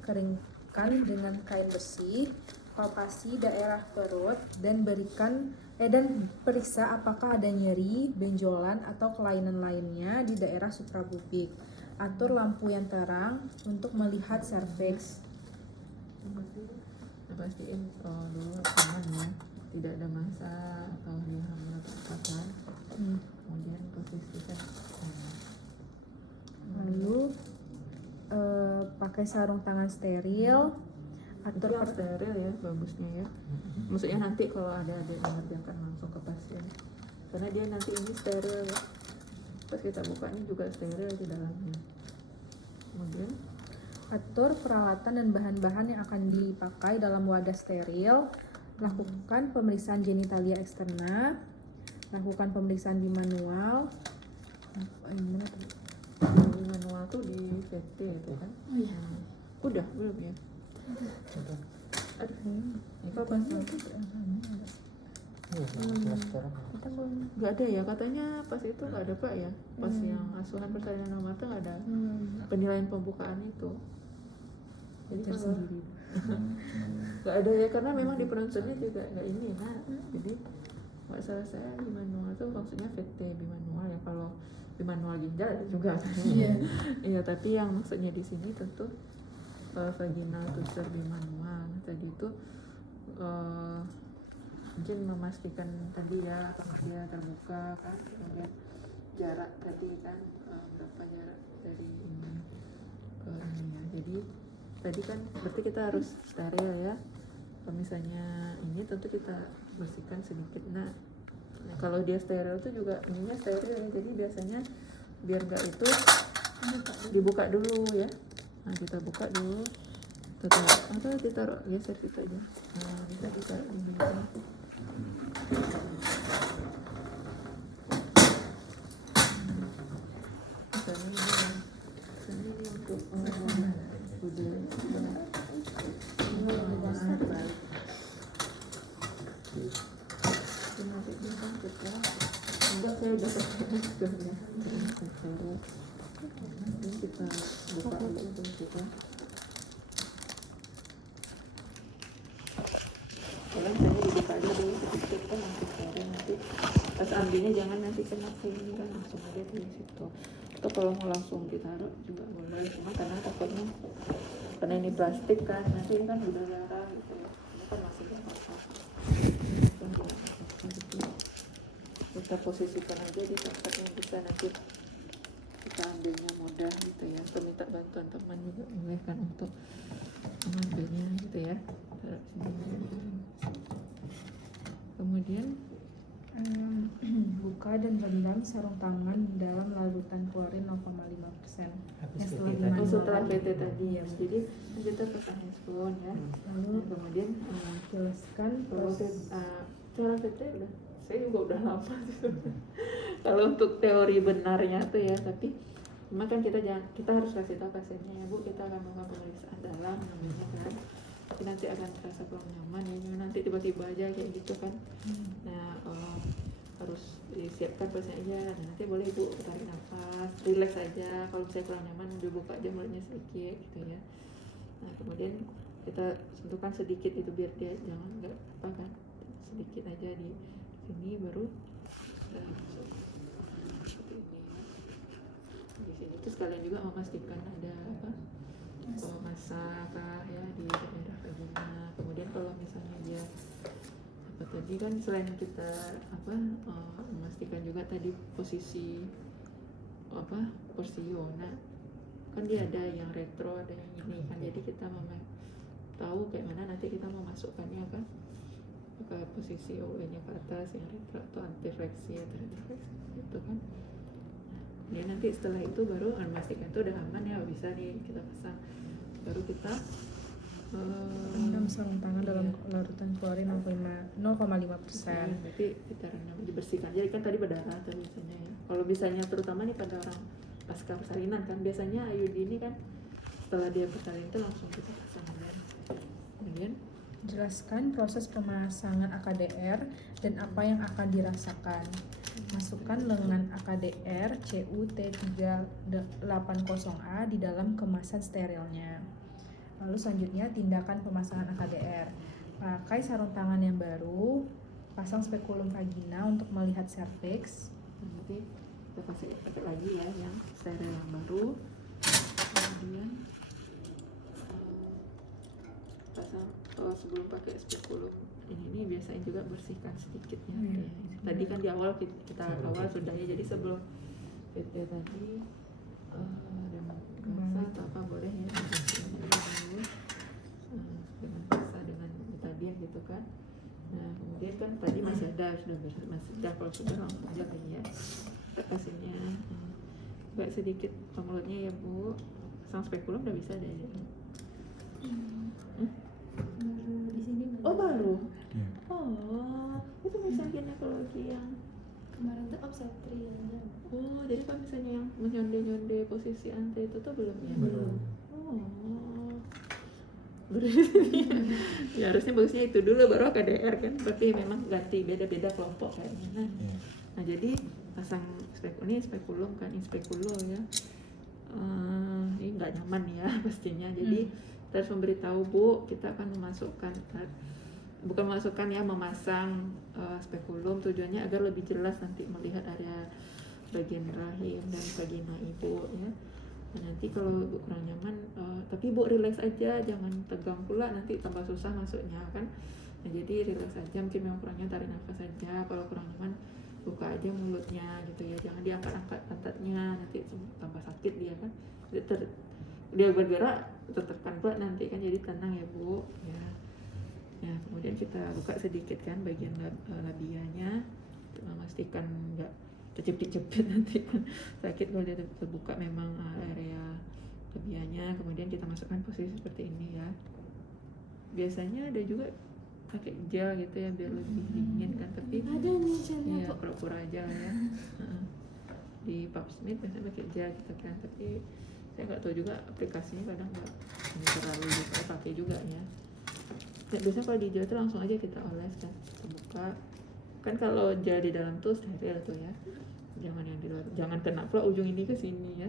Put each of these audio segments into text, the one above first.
Keringkan dengan kain bersih, palpasi daerah perut dan periksa apakah ada nyeri, benjolan atau kelainan lainnya di daerah suprapubik. Atur lampu yang terang untuk melihat serviks. Pastiin dulu aman ya, tidak ada masa atau dia hamil atau apa kan. Kemudian posisikan. Lalu pakai sarung tangan steril. Atur yang steril ya, bagusnya ya. Maksudnya nanti kalau ada yang mengerjakan langsung ke pasien, karena dia nanti ini steril ya. Pas kita buka ini juga steril di dalamnya. Kemudian atur peralatan dan bahan-bahan yang akan dipakai dalam wadah steril. Lakukan pemeriksaan genitalia eksterna. Lakukan pemeriksaan bimanual. Bimanual tuh di VT itu kan? Oh iya. Udah belum ya? Apa pasal? Nggak ada ya, katanya pas itu nggak ada Pak ya, pas yang asuhan persalinan rumah tangga nggak ada penilaian pembukaan itu. Jadi kalau nggak ada ya, karena memang di penontonnya juga nggak ini nah. Jadi nggak salah saya bimanual itu maksudnya VT bimanual ya, kalau bimanual ginjal juga kan. Iya, tapi yang maksudnya di sini tentu vaginal tusser bimanual. Tadi itu mungkin memastikan tadi ya apakah dia terbuka kan, kemudian jarak tadi kan berapa jarak dari ini ke ini ya. Jadi tadi kan berarti kita harus steril ya. Kalau misalnya ini tentu kita bersihkan sedikit. Nah kalau dia steril itu juga ininya steril ya. Jadi biasanya biar enggak itu dibuka dulu ya. Nah kita buka dulu, atau ditaruh geser gitu aja. Nah bisa ditaruh di meja. Ini untuk enggak, saya udah pakai maskernya. Nanti kita buka dulu kita. Kalau misalnya dibuka dulu sedikit kan nanti pas ambilnya jangan nanti kena sini kan, langsung aja di situ. Atau kalau mau langsung ditaruh juga boleh, cuma karena takutnya karena ini plastik kan nanti ini kan udah darah gitu ya, ini kan masih gak apa-apa gitu. Kita posisikan aja di tempat yang bisa nanti kita ambilnya mudah gitu ya, atau minta bantuan teman juga boleh kan untuk mengambilnya gitu ya. Kemudian buka dan rendam sarung tangan dalam larutan klorin 0,5%. Setelah PT tadi ya, jadi kita pakai handphone ya. Lalu kemudian jelaskan cara PT udah, saya juga udah lama kalau untuk teori benarnya tuh ya, tapi cuma kan kita harus kasih tahu pasiennya ya Bu, kita akan melakukan pemeriksaan dalam namanya kan, tapi nanti akan terasa kurang nyaman ya, nanti tiba-tiba aja kayak gitu kan. Nah harus disiapkan pasiennya, nanti boleh Ibu tarik nafas, relax aja, kalau misalnya kurang nyaman dibuka aja mulutnya sedikit gitu ya. Nah kemudian kita sentuhkan sedikit itu biar dia jangan nggak apa kan, sedikit aja di sini baru seperti ini. Di sini tuh sekalian juga memastikan ada apa massa kah ya di daerah vagina. Kemudian kalau misalnya dia apa tadi kan, selain kita apa memastikan juga tadi posisi apa porsio. Nah kan dia ada yang retro, ada yang ini kan, jadi kita tahu kayak mana nanti kita mau masukkannya kan, ke posisi OE-nya ke atas yang retro atau antifleksi atau retrofleksi gitu kan. Dia nanti setelah itu baru memastikan itu udah aman ya, bisa nih kita pasang, baru kita rendam sarung tangan dalam larutan klorin 0,5%. Nanti kita rendam, dibersihkan. Jadi kan tadi berdarah tuh biasanya ya. Kalau biasanya terutama nih pada orang pasca persalinan kan, biasanya IUD ini kan setelah dia persalinan itu langsung kita pasang. Kemudian jelaskan proses pemasangan AKDR dan apa yang akan dirasakan. Masukkan lengan AKDR CUT380A di dalam kemasan sterilnya. Lalu selanjutnya tindakan pemasangan AKDR. Pakai sarung tangan yang baru, pasang spekulum vagina untuk melihat serviks. Nanti kita pakai lagi ya yang steril yang baru. Kemudian pasang sebelum pakai spekulum ini biasain juga bersihkan sedikit ya. Tadi kan di awal kita sudah ya, jadi sebelum PT tadi dengan basah atau apa boleh ya dulu dengan basah dengan betadine gitu kan. Nah kemudian kan tadi masih ada kalau sudah langsung aja lagi ya kasihnya agak sedikit ke mulutnya ya Bu. Pasang spekulum udah bisa deh. Baru di sini Oh baru. Iya. Oh itu misalnya ginekologi yang kemarin tuh obstetri aja. oh jadi kalau misalnya yang menyonde posisi ante itu tuh belum ya? Belum. Oh baru ya harusnya bagusnya itu dulu baru KDR kan, berarti memang ganti beda-beda kelompok kayaknya. Iya. Nah jadi pasang ini spekulum kan, inspekulo ya. Ini nggak nyaman ya pastinya, jadi kita harus memberitahu Bu, kita akan memasukkan memasang spekulum, tujuannya agar lebih jelas nanti melihat area bagian rahim dan vagina ibu ya. Nah, nanti kalau ibu kurang nyaman, tapi ibu relax aja, jangan tegang pula, nanti tambah susah masuknya kan. Nah jadi relax aja, mungkin memang kurangnya tarik nafas saja, kalau kurang nyaman buka aja mulutnya gitu ya, jangan diangkat-angkat pantatnya, nanti tambah sakit dia kan. Dia bergerak tertekan pula nanti kan, jadi tenang ya Bu ya. Nah kemudian kita buka sedikit kan bagian labianya, memastikan nggak terjepit-jepit nanti kan sakit kalau dia terbuka memang area labianya. Kemudian kita masukkan posisi seperti ini ya. Biasanya ada juga pakai gel gitu ya biar lebih dingin kan, tapi Ada nih channel ya kok. pura-pura aja lah ya. Di Pubsmith biasanya pakai gel gitu kan, tapi saya nggak tahu juga aplikasinya, kadang nggak terlalu bisa pakai juga ya. Nah, biasanya kalau di gel itu langsung aja kita oles kan, kita buka kan. Kalau gel di dalam tuh steril tuh ya, jangan yang di luar, jangan kena pula ujung ini ke sini ya.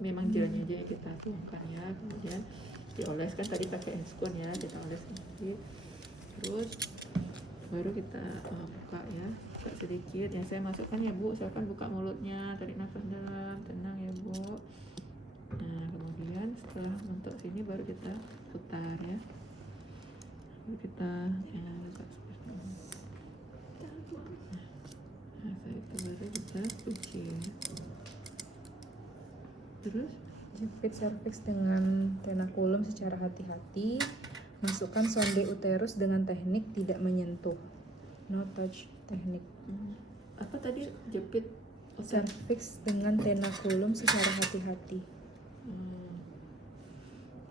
Memang gelnya aja yang kita tuangkan ya, kemudian dioles kan tadi pakai eskon ya, kita oles sedikit, terus baru kita buka ya, buka sedikit ya. Saya masukkan ya Bu, silakan buka mulutnya, tarik nafas dalam, tenang ya Bu. Nah kemudian setelah bentuk sini baru kita putar ya, baru kita buka seperti ini. Nah setelah itu baru kita cuci ya. Terus Jepit serviks dengan tenakulum secara hati-hati. Masukkan sonde uterus dengan teknik tidak menyentuh. No touch teknik. apa tadi jepit Serviks dengan tenakulum secara hati-hati.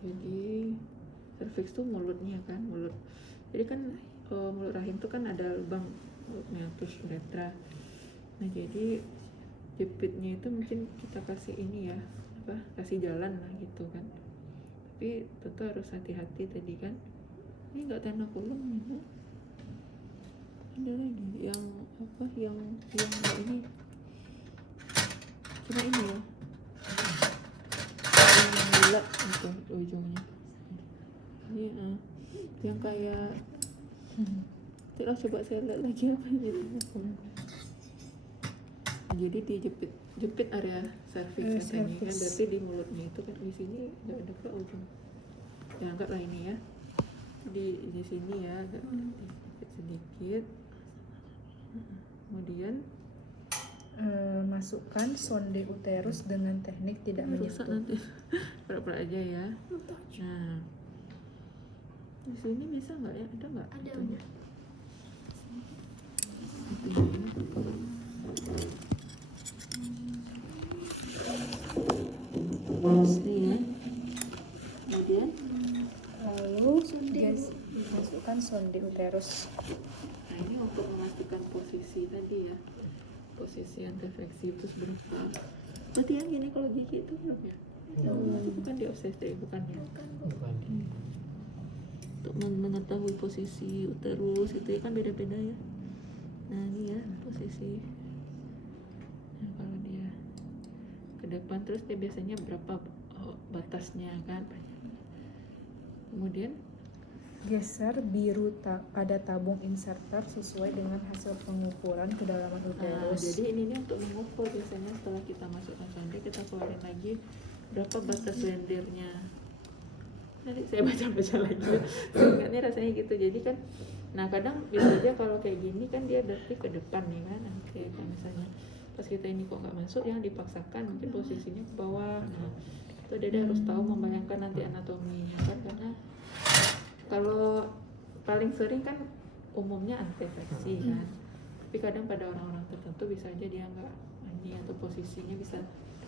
Jadi cervix tuh mulutnya kan, mulut. Jadi kan mulut rahim tuh kan ada lubang mulutnya, terus uretra. Nah jadi jepitnya itu mungkin kita kasih ini ya, kasih jalan lah gitu kan. Tapi tentu harus hati-hati tadi kan. Ini nggak tenakulum ya. Ada lagi yang yang ini cuma ini ya, yang bulat itu ujungnya ini yang kayak tidak, coba saya lihat lagi apa ini. Jadi dijepit area serviks katanya kan, berarti di mulutnya itu kan, di sini nggak ada ke ujung ya, anggaplah ini ya, di sini ya agak dijepit sedikit. Kemudian Masukkan sonde uterus dengan teknik tidak rusak menyentuh. nanti pura-pura aja ya. Nah di sini bisa nggak ya, ada nggak? Ada. Itunya. Ini ya. Kemudian Lalu masukkan sonde uterus. nah ini untuk memastikan posisi tadi ya, posisi yang fleksibus berapa. Berarti yang gini kalau gigi itu belum ya? Itu bukan di obstetri, bukan ya? Bukan. Untuk mengetahui posisi uterus itu ya kan beda-beda ya. Nah ini ya posisi. Nah kalau dia ke depan terus dia biasanya berapa batasnya kan? Kemudian Geser biru pada tabung inserter sesuai dengan hasil pengukuran kedalaman uterus. jadi ini nih untuk mengukur biasanya setelah kita masukkan sonde kita keluarin lagi berapa batas lendirnya. Nanti saya baca-baca lagi. Seingatnya rasanya gitu. Jadi kan, nah kadang bisa aja kalau kayak gini kan dia berarti ke depan nih kan. Kayak misalnya pas kita ini kok nggak masuk, yang dipaksakan mungkin posisinya ke bawah. Nah itu dia harus tahu membayangkan nanti anatominya kan, karena kalau paling sering kan umumnya anteversi kan, tapi kadang pada orang-orang tertentu bisa aja dia nggak ini, atau posisinya bisa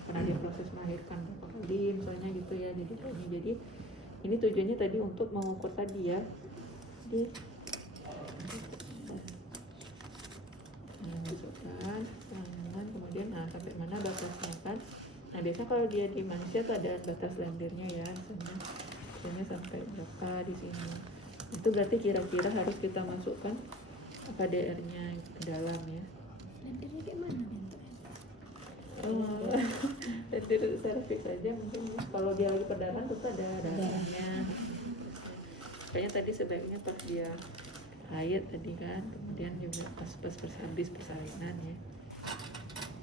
karena dia proses melahirkan berapa kali misalnya gitu ya, jadi ini tujuannya tadi untuk mengukur tadi ya. Jadi masukkan tangan, kemudian sampai mana batasnya kan. Nah biasanya kalau dia di manusia tuh ada batas lendirnya ya, misalnya sampai berapa di sini. Itu berarti kira-kira harus kita masukkan KDR-nya ke dalam ya. Lendirnya kayak mana Lendir serviks saja mungkin ya. Kalau dia lagi perdarahan tentu ada darahnya. Kayaknya tadi sebaiknya pas dia haid tadi kan, kemudian juga pas habis persalinan ya.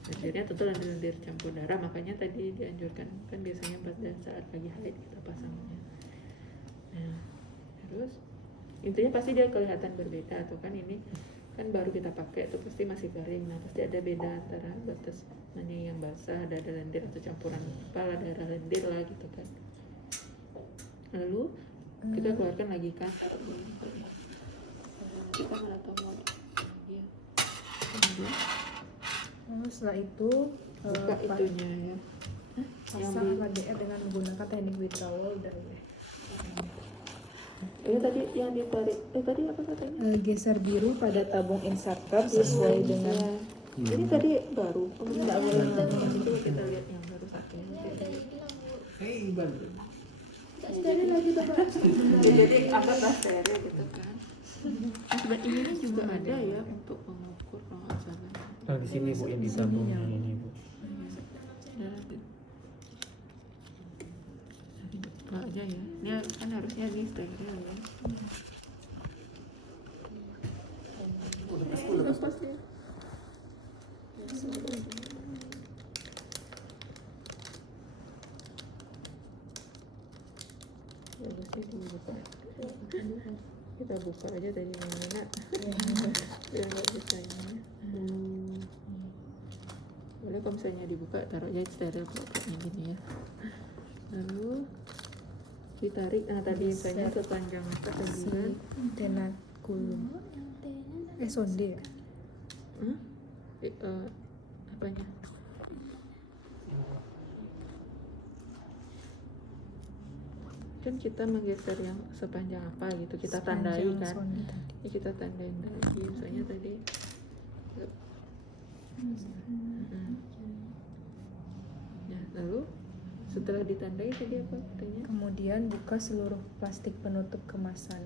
Lendirnya tentu lendir campur darah, makanya tadi dianjurkan kan biasanya pada saat lagi haid kita pasangnya. Nah, terus intinya pasti dia kelihatan berbeda tuh kan, ini kan baru kita pakai tuh pasti masih garing. Nah pasti ada beda antara batas mana yang basah, ada lendir atau campuran kepala darah lendir lah gitu kan. Lalu kita keluarkan lagi kan, kita mana tahu ya. Kemudian Setelah itu buka itunya ya. pasang KDR dengan menggunakan teknik withdrawal dan Tadi yang ditarik, tadi apa katanya? geser biru pada tabung inserter sesuai dengan Ini tadi baru. Enggak boleh itu kita lihat yang baru satu. steril lagi tuh Pak. Jadi anggaplah steril gitu kan. Sebenarnya ini juga ada ya untuk mengukur kalau nggak salah. Nah di sini Bu, yang di tabungnya ini Bu. Buka aja ya. Ini kan harusnya ini steril ya. Lepas ya. Harusnya dibuka. Kita buka aja dari mana biar nggak bisa ini. Boleh kalau misalnya dibuka taruh aja steril pokoknya gini ya. Lalu ditarik, nah tadi misalnya sepanjang apa tadi kan? tenakulum. Sonde ya? Apanya? Kan kita menggeser yang sepanjang apa gitu, kita tandai Sepanjang kan. sonde tadi. Ya, kita tandain lagi, misalnya tadi. Ya, lalu setelah ditandai tadi apa katanya? Kemudian buka seluruh plastik penutup kemasan.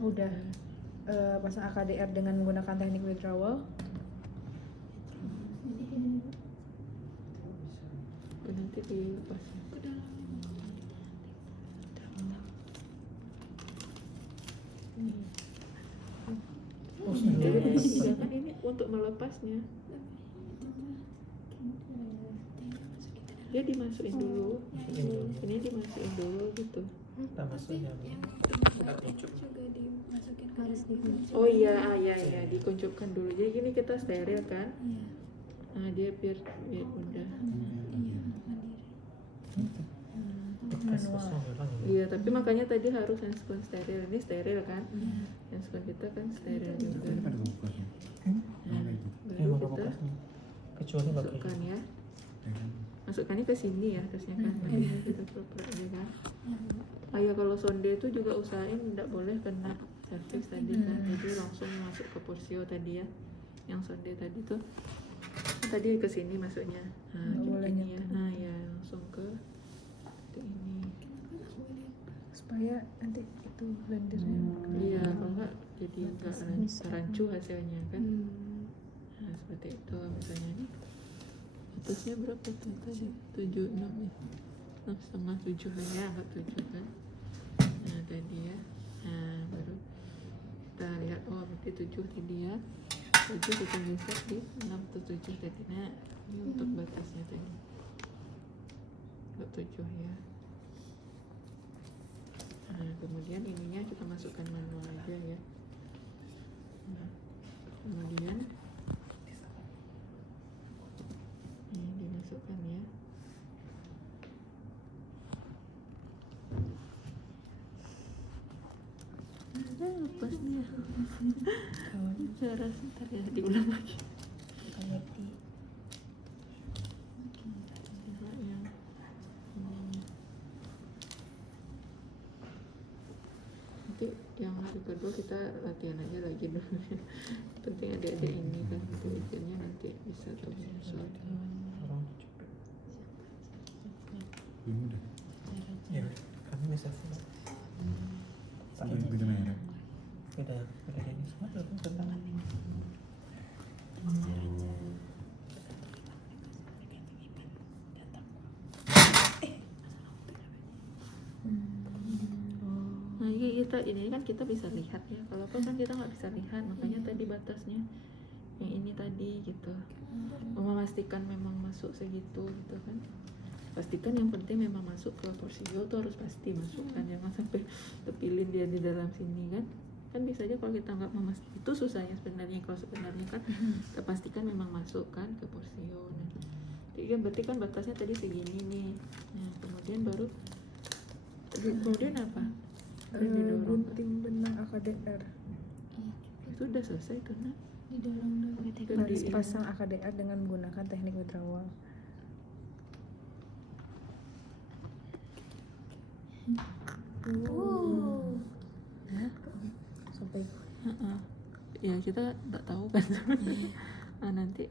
Udah. Pasang AKDR dengan menggunakan teknik withdrawal. Nanti dilepas. Jadi kan ini untuk melepasnya. Dia dimasukin dulu. Ini dimasukin dulu gitu. Kita masuknya Bu. Kita tunjuk. Juga dimasukin harus Oh iya, iya, dikuncupkan dulu. Jadi gini kita steril kan. Iya. Nah dia biar udah. Iya, mandiri. Tes kosong orang ini. Iya, tapi makanya tadi harus handphone steril. Ini steril kan? Handphone kita kan steril juga. Nah, Ini baru mau kita bekasnya. Kecuali pakai masukkan ya. Masukkannya ke sini ya harusnya kan. Nanti kita pura-pura aja kan. Ya kalau sonde itu juga usahain tidak boleh kena cervix tadi kan. Jadi langsung masuk ke porsio tadi ya. Yang sonde tadi tuh tadi ke sini masuknya. Nah, Nggak boleh ini ya. nyentuh. Nah, ya langsung ke ini. Supaya nanti itu lendirnya. Iya, kalau enggak jadi enggak rancu hasilnya kan. Nah, seperti itu misalnya nih. Atasnya berapa tuh tadi? 76 ya. 6,5 7 ya, enggak 7 kan. 7 tadi ya. 7 kita geser di 6 atau 7 tadi. Nah, ini untuk batasnya tadi. Untuk 7 ya. Nah, kemudian ininya kita masukkan manual aja ya. Nah, kemudian ini dimasukkan ya. Lepas dia. Cara sebentar ya, diulang lagi. Nanti yang hari kedua kita latihan aja lagi dulu. Penting adik-adik ini kan, tujuannya nanti bisa tuh menyusul. Ya, kami bisa full. Beda merek. Beda ini semua dalam tantangan ini. Nah ini kan kita bisa lihat ya. Kalau apa kan kita nggak bisa lihat, makanya tadi batasnya yang ini tadi gitu. Memastikan memang masuk segitu gitu kan. Pastikan yang penting memang masuk ke porsio tuh harus pasti masuk kan, jangan sampai terpilih dia di dalam sini kan. Kan bisa aja kalau kita nggak memastikan, itu susahnya sebenarnya. Kalau sebenarnya kan kita pastikan memang masuk kan ke porsio. Nah, jadi kan berarti kan batasnya tadi segini nih. Nah kemudian baru kemudian apa? Gunting benang AKDR. Itu udah selesai tuh nah. Didorong dulu. Pasang AKDR dengan menggunakan teknik withdrawal. Ya, sampai Ya kita nggak tahu kan sebenarnya. Nanti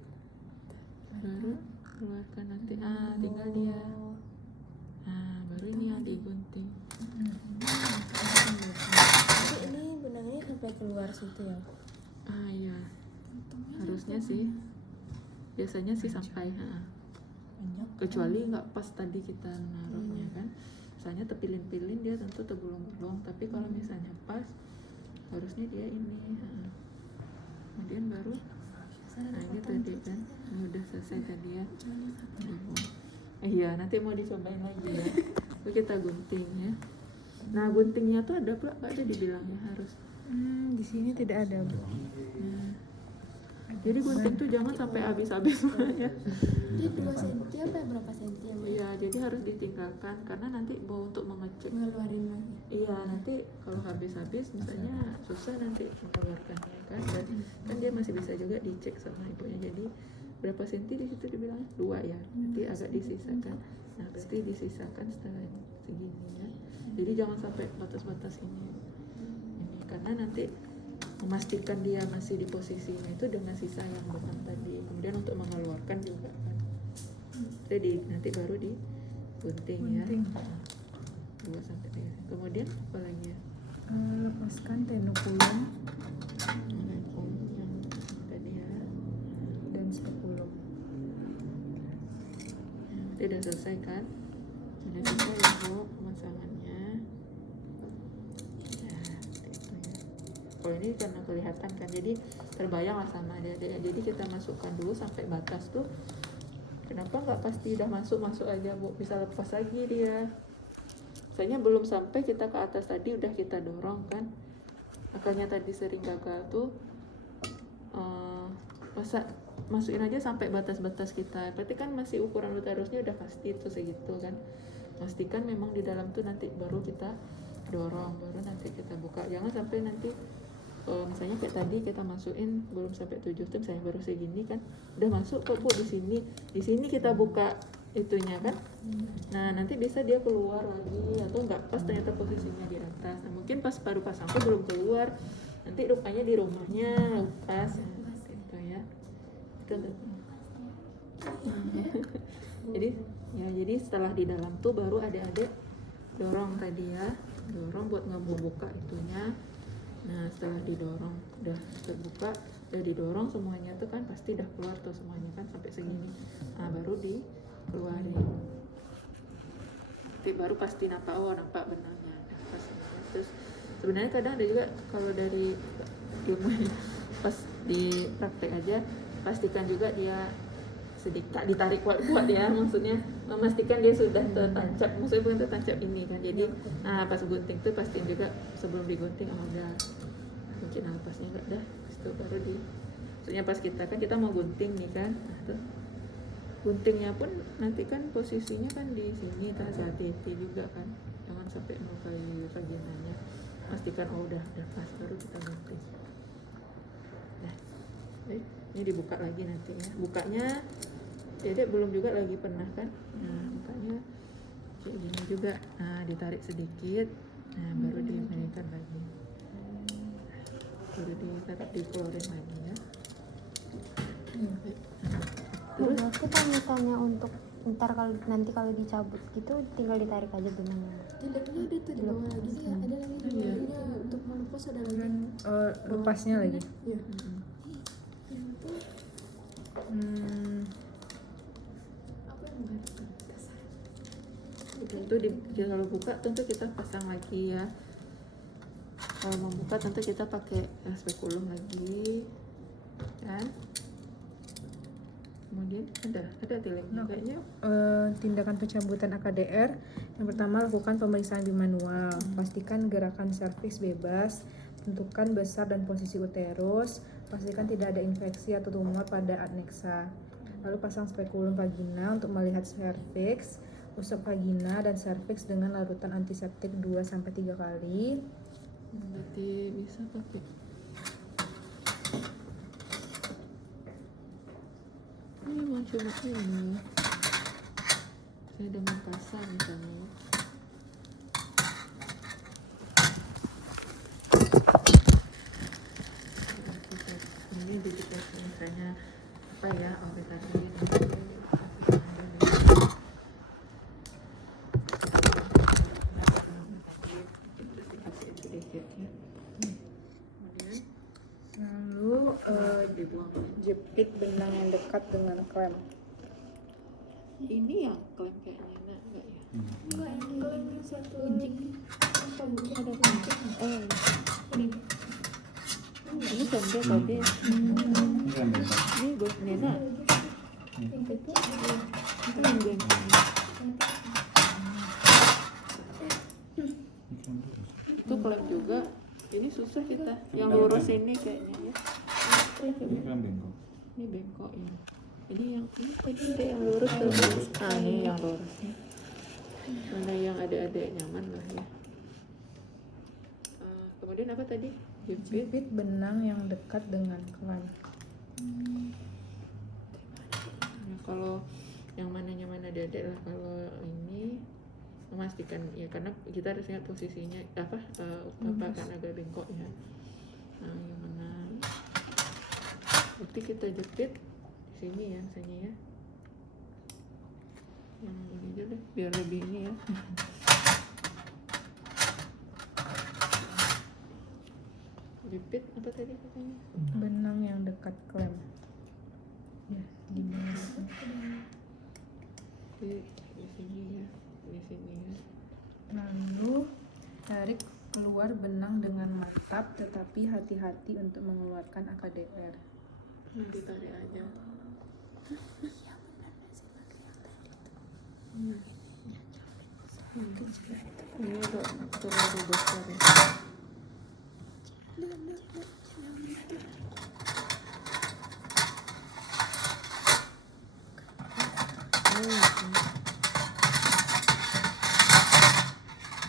baru keluarkan nanti. Tinggal dia. Baru ini yang digunting. Tapi ini benangnya sampai keluar situ ya. Iya. Harusnya sih. Biasanya sih sampai. Kecuali nggak pas tadi kita naruhnya kan. Misalnya terpilin-pilin dia tentu tergulung-gulung, tapi kalau misalnya pas harusnya dia ini. Kemudian baru ini tadi kan udah selesai tadi ya. Iya, nanti mau dicobain lagi ya. Lalu kita gunting ya. Nah guntingnya tuh ada pula, nggak ada dibilangnya harus. di sini tidak ada, Bu. Jadi gunting tuh jangan sampai habis-habis semuanya. Dia 2 cm apa berapa senti ya? Iya, jadi harus ditinggalkan karena nanti mau untuk mengecek. Ngeluarin lagi. Iya, nanti kalau habis-habis misalnya susah nanti mengeluarkannya kan. Dan kan dia masih bisa juga dicek sama ibunya. Jadi berapa senti di situ dibilang 2 ya. Nanti agak disisakan. Nah, berarti disisakan setelah segini ya. Jadi jangan sampai batas-batas ini karena nanti memastikan dia masih di posisinya itu dengan sisa yang benang tadi. Kemudian untuk mengeluarkan juga kan. Jadi nanti baru digunting ya. 2 sampai 3. Kemudian apa lagi ya? Lepaskan tenukulum Yang tadi ya. dan spekulum. Nanti udah selesai kan? Sudah selesai ya Bu pemasangannya. Ya, itu ya. Kalau ini karena kelihatan kan, jadi terbayang lah sama adik-adik. Jadi kita masukkan dulu sampai batas tuh. Kenapa nggak pasti udah masuk aja Bu, bisa lepas lagi dia. Misalnya belum sampai kita ke atas tadi udah kita dorong kan. Makanya tadi sering gagal tuh. Masukin aja sampai batas-batas kita. Berarti kan masih ukuran uterusnya udah pasti itu segitu kan. Pastikan memang di dalam tuh nanti baru kita dorong, baru nanti kita buka. Jangan sampai nanti misalnya kayak tadi kita masukin belum sampai 7 tuh misalnya baru segini kan. Udah masuk kok Bu di sini. Di sini kita buka itunya kan. Nah, nanti bisa dia keluar lagi atau enggak pas ternyata posisinya di atas. Nah, mungkin pas baru pasang tuh belum keluar. Nanti rupanya di rumahnya lepas gitu ya. Jadi setelah di dalam tuh baru adik-adik dorong tadi ya, dorong buat ngebuka itunya. Nah setelah didorong udah terbuka, udah didorong semuanya tuh kan pasti udah keluar tuh semuanya kan sampai segini. Nah baru dikeluarin. Nanti baru pasti nampak benangnya. Terus sebenarnya kadang ada juga kalau dari ilmu pas di praktek aja pastikan juga dia sedikit ditarik kuat-kuat ya, maksudnya memastikan dia sudah tertancap, maksudnya bukan tertancap ini kan, jadi pas gunting tuh pastiin juga sebelum digunting udah kunci napasnya enggak dah, itu baru di, maksudnya pas kita mau gunting nih kan, nah tuh guntingnya pun nanti kan posisinya kan di sini, hati-hati juga kan, jangan sampai melukai vaginanya, pastikan udah pas baru kita gunting. Nah, baik, ini dibuka lagi nanti ya, bukanya Dedek belum juga lagi pernah kan, nah bukanya kayak gini juga, nah ditarik sedikit, nah baru dimainkan lagi, baru ditarik dikeluarin lagi ya. Baik. Terus Aku kalau misalnya untuk ntar kalau dicabut gitu tinggal ditarik aja benangnya. Tidak, ini ada tuh di bawah lagi sih, ada lagi di Iya. bawahnya untuk melepas ada lagi. Lepasnya lagi. Iya. Apa yang bukan kasar? tentu kalau buka tentu kita pasang lagi ya, kalau mau buka tentu kita pakai spekulum lagi kan, kemudian ada tileknya kayaknya. Tindakan pencabutan AKDR. Yang pertama, lakukan pemeriksaan bimanual. Pastikan gerakan serviks bebas, tentukan besar dan posisi uterus, pastikan tidak ada infeksi atau tumor pada adnexa. Lalu pasang spekulum vagina untuk melihat serviks, usap vagina dan serviks dengan larutan antiseptik 2-3 kali. Berarti bisa pakai ini mau cuma ini saya dengan kasar misalnya. Ini digital misalnya apa ya, tadi Lalu dibuang. jepit benang yang dekat dengan klem. Ini yang klaim kayaknya enggak ya? Enggak, ini kalau yang satu ujung Ada kunci. Oh, ini pendek tadi. Ini buat Nena. Itu yang bengkok. Itu klaim juga. Ini susah kita. Yang lurus ini kayaknya ya. Ini kan bengkok. Ini bengkok ya. Ini yang ini tadi ada yang lurus tuh. Ah, ini yang lurus. Mana yang ada nyaman lah ya. Kemudian apa tadi? Jepit. Jepit benang yang dekat dengan klem. Nah, kalau yang mananya mana dedek lah, kalau ini memastikan ya, karena kita harus lihat posisinya apa kan agak bengkok ya. Nah, yang mana berarti kita jepit di sini ya misalnya ya. Yang ini aja deh biar lebih ini ya. Jepit apa tadi katanya? Benang yang dekat klem. Ya, di bawah. Di sini ya, di sini ya. Lalu tarik keluar benang dengan mantap, tetapi hati-hati untuk mengeluarkan AKDR. Nanti tarik aja. Ini agak terlalu besar ya.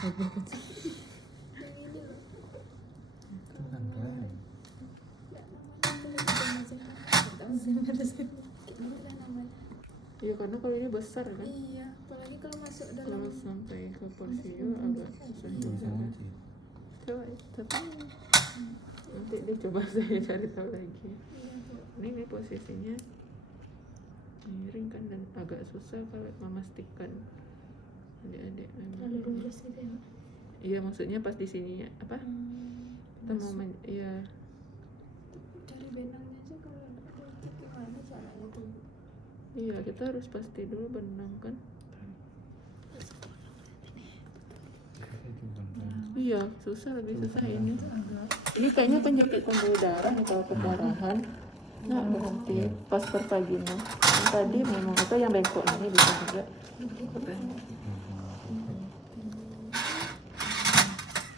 Itu bukan klem. Iya, karena kalau ini besar kan. Iya, apalagi kalau masuk dalam Kalau sampai ke porsiu agak susah Ini juga bisa kan. kunci. Coba tapi nanti dia coba saya cari tahu lagi. Ini posisinya miring kan dan agak susah kalau memastikan adik-adik terlalu lurus gitu ya. iya, maksudnya pas di sini apa kita mau iya Cari benangnya sih kalau ada kunci gimana caranya tuh? iya, kita harus pasti dulu benang kan. Itu bukan klem. Iya, susah, lebih susah ini. Ini kayaknya penjepit pembuluh darah atau perdarahan. Nah, berhenti pas perpagina. Yang tadi memang atau yang bengkok ini bisa juga.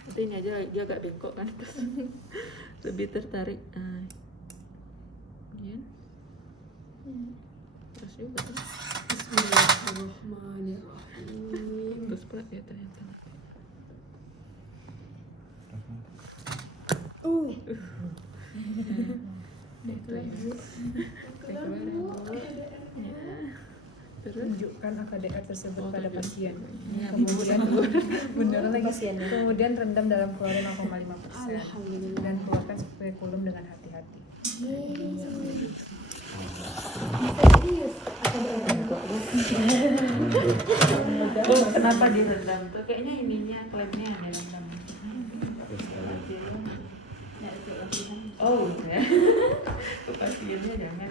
Nanti ini aja dia agak bengkok kan, terus lebih tertarik. Kemudian terus juga tuh. Bismillahirrahmanirrahim. Terus berat ya ternyata. Itu ya. Terus Tunjukkan AKDR tersebut pada tunjuk. pasien. Ya, Kemudian beneran lagi Pasien ya. Kemudian rendam dalam klorin 0,5% Alhamdulillah. dan keluarkan spekulum dengan hati-hati. Oh, kenapa direndam tuh? Kayaknya ininya klemnya yang direndam. Oh, ya. Pasiennya jangan.